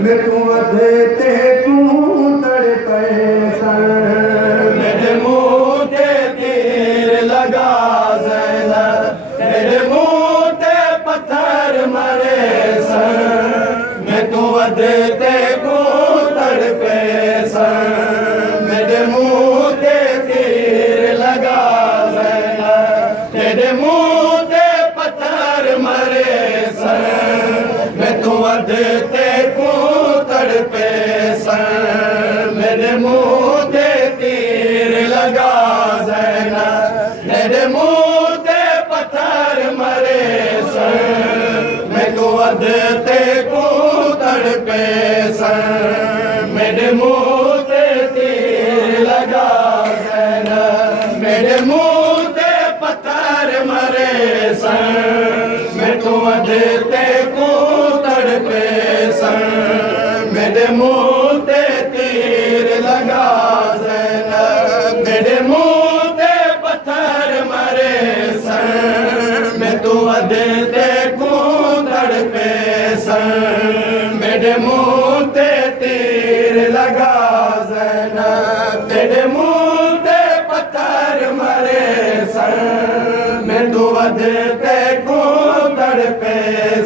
मैं तू अधे ते तू तड़पे सन मेरे मुंह ते तीर लगा ज़ैनब मेरे मुंह ते पत्थर मरे सन मैं तू अधे ते तू तड़पे सन मेरे मुंह ते तीर लगा ज़ैनब तेरे मुंह ते पत्थर मरे सन मैं तू अधे ते तू तड़पे सन मेरे मुंह ते तीर लगा ज़ैनब मेरे मुंह ते पत्थर मरे सन मैं तू अधे ते तू तड़पे सन मेरे मुंह ते तीर लगा ज़ैनब मेरे मुंह ते पत्थर मरे सन मैं तू अधे ते तू तड़पे सन मेरे मुंह ते तीर लगा ज़ैनब मेरे मुंह ते पत्थर मरे सन मैं तू अधे ते तू तड़पे सन मेरे मुंह ते तीर लगा ज़ैनब तेरे मुंह ते पत्थर मरे सन मैं तू अधे ते तू तड़पे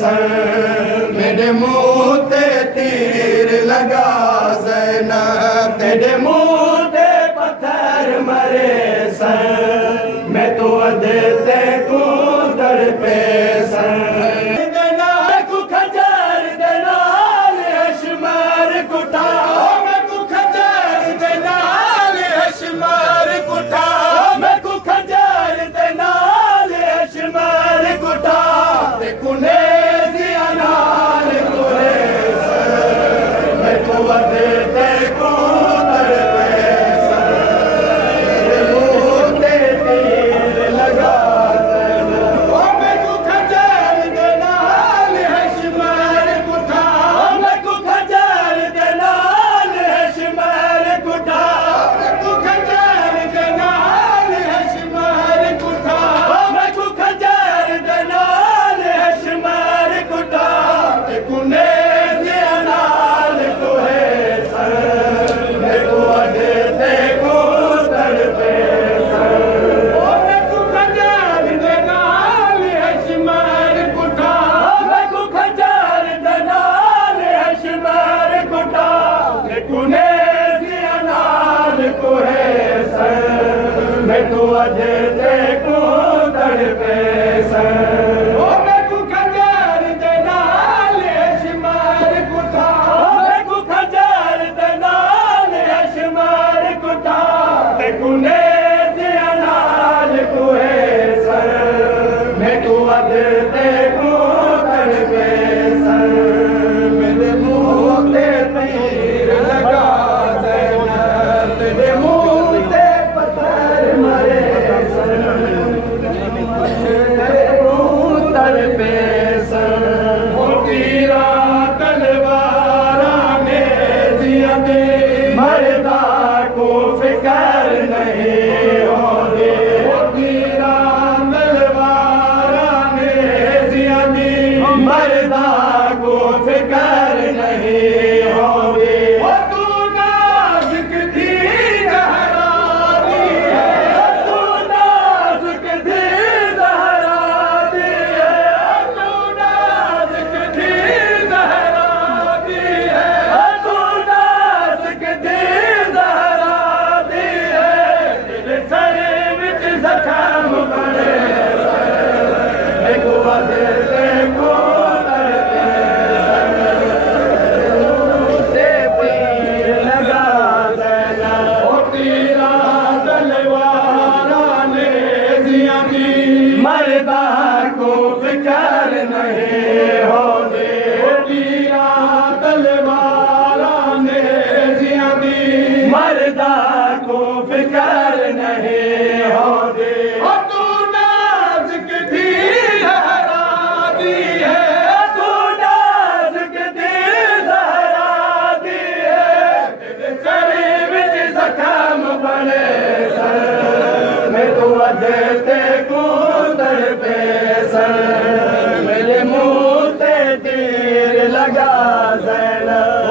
सन मेरे मुंह ते तीर लगा ज़ैनब तेरे मुंह ते पत्थर मरे सन मैं तू अधे ते तू तड़पे सन मैं तू अधे ते तू तड़पे सन मैं तू खंजर दे नाल अशमार कुठा मैं तू खंजर दे नाल अशमार कुठा ते कुने से नाल तू है सन मैं तू अधे ते तू तड़पे सन मेरे मुंह ते तीर लगा ज़ैनब तेरे मुंह ते पत्थर मरे तड़पे सन तीरा तलवारा ने जिया दे मरदा को फिक्र नहीं होगी तीरा तलवारा ने जिया दे मरदा को फिक्र नहीं होगी मरदा को फिक्र नहीं होगी तीरा तलवारा ने जिया दी मरदा को फिक्र नहीं होगी तू नाज़ुक थी ज़हरा दी है तू नाज़ुक थी ज़हरा दी है तेरे सर विच ज़ख्म बने सन मैं तू अधे ते तू तड़पे सन मेरे मुंह ते तीर लगा ज़ैनब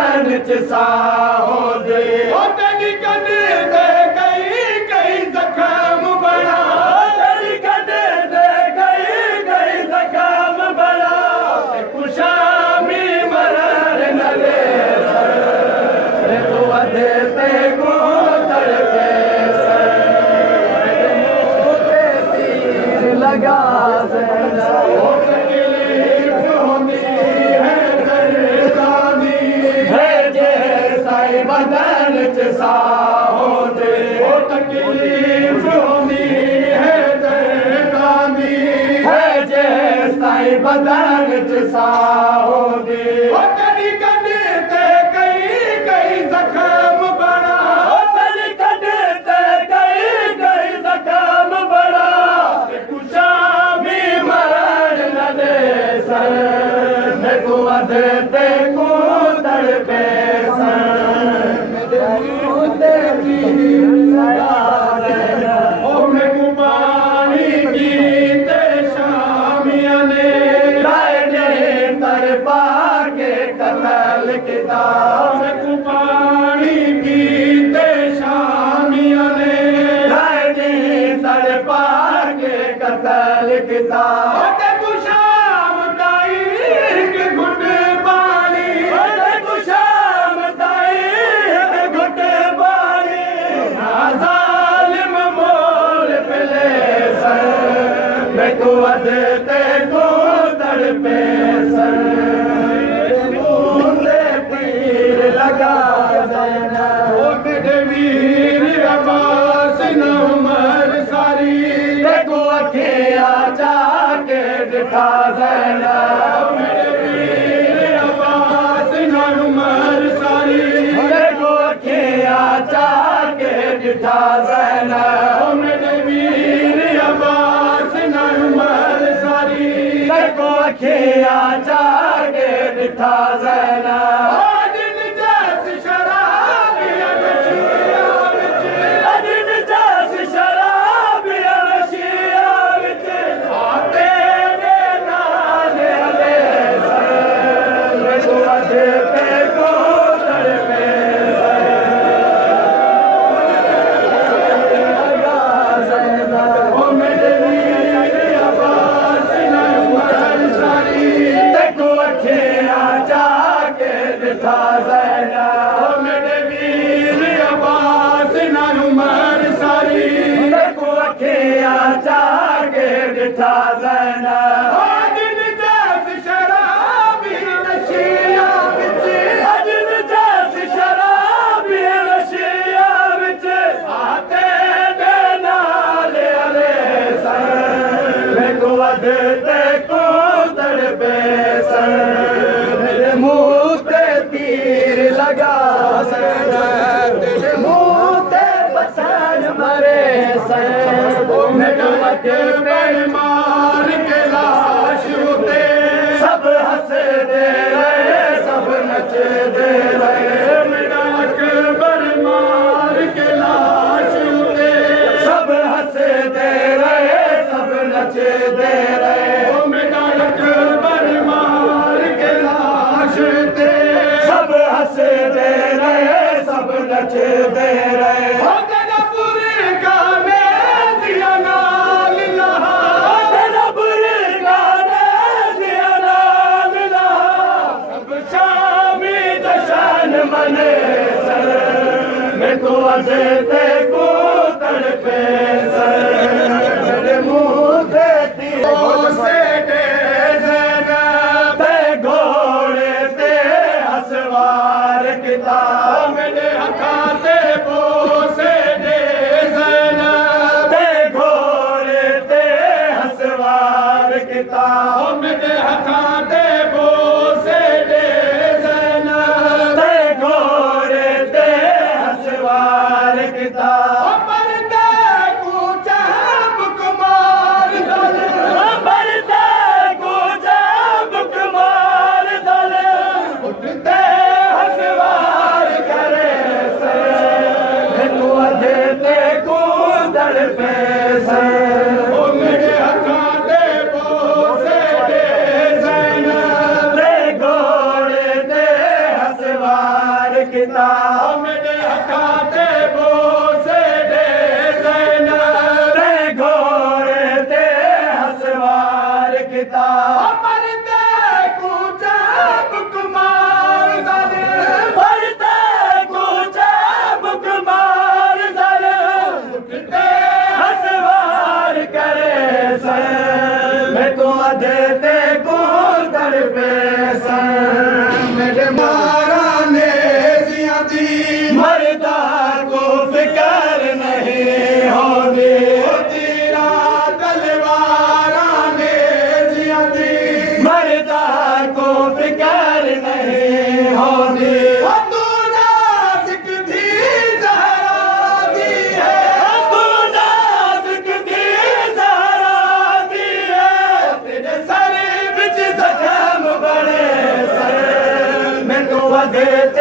बदन च साहो दे ओ तेरी कदे दे कई जख्म बना तेरी कदे दे कई जख्म बना कुशामी मरर नले तो अधे ते को तड़पे तीर लगा बदन च साहो दे ओ तकलीफ होनी है दर्दानी है जैसाई बदन च साहो दे ओ तेरी कदे ते कई जख्म बना ओ तेरी कदे ते कई जख्म बना कुशामी मरण न दे सर मैं को अधे ते को तड़पे किताब कुपानी पीते शामिया ने लाइनी तड़पा के कतल किताब शाम दाई घुट पानी शाम दाई घुट पानी जालिम मोल पिले सर मैं को अधते को तड़पे सर मेरे वीर अब्बास न उमर सारी देखो अखिया जाके दिखा ज़ैना मेरे वीर अब्बास न उमर सारी देखो अखिया जाके दिखा ज़ैना मेरे वीर अब्बास न उमर सारी देखो अखिया जाके दिखा ज़ैना मेरे मुँह ते तीर लगा तेरे मुँह ते पसंद मरे मेरे मार के लाश उते सब हंस दे रहे सब नच दे रहे मेरा अकबर मार के लाश उते सब हंस दे रहे सब नच दे रहे मेरा अकबर मार के लाश उते सब हंस दे रहे सब नच दे रहे तो अधे को तड़पे सर मेरे मुँह से ते घोड़े ते हसवार किताब मेरे हथाते बोसे दे ते घोड़े ते हसवार किताब मेरे हथाते बोसे दे ते घोड़े ते घोड़े ते हसवार किता मेरे हकाते बोसे दे ज़ैनब ते घोड़े ते हसवार किता मरते कूचे बुकमार ज़र मरते कूचे बुकमार ज़र उठते हसवार करे सर मैं तो देते को कर पे मेरे मारा ने जियादी मरदा को फिकर नहीं होनी तेरा तलवारा ने जियादी मरदा को फिकर नहीं होनी तू नाज़ुक थी ज़हरा दी है तू नाज़ुक दी ज़हरा दी है तेरे सर विच ज़ख्म बड़े सर मैं तो देते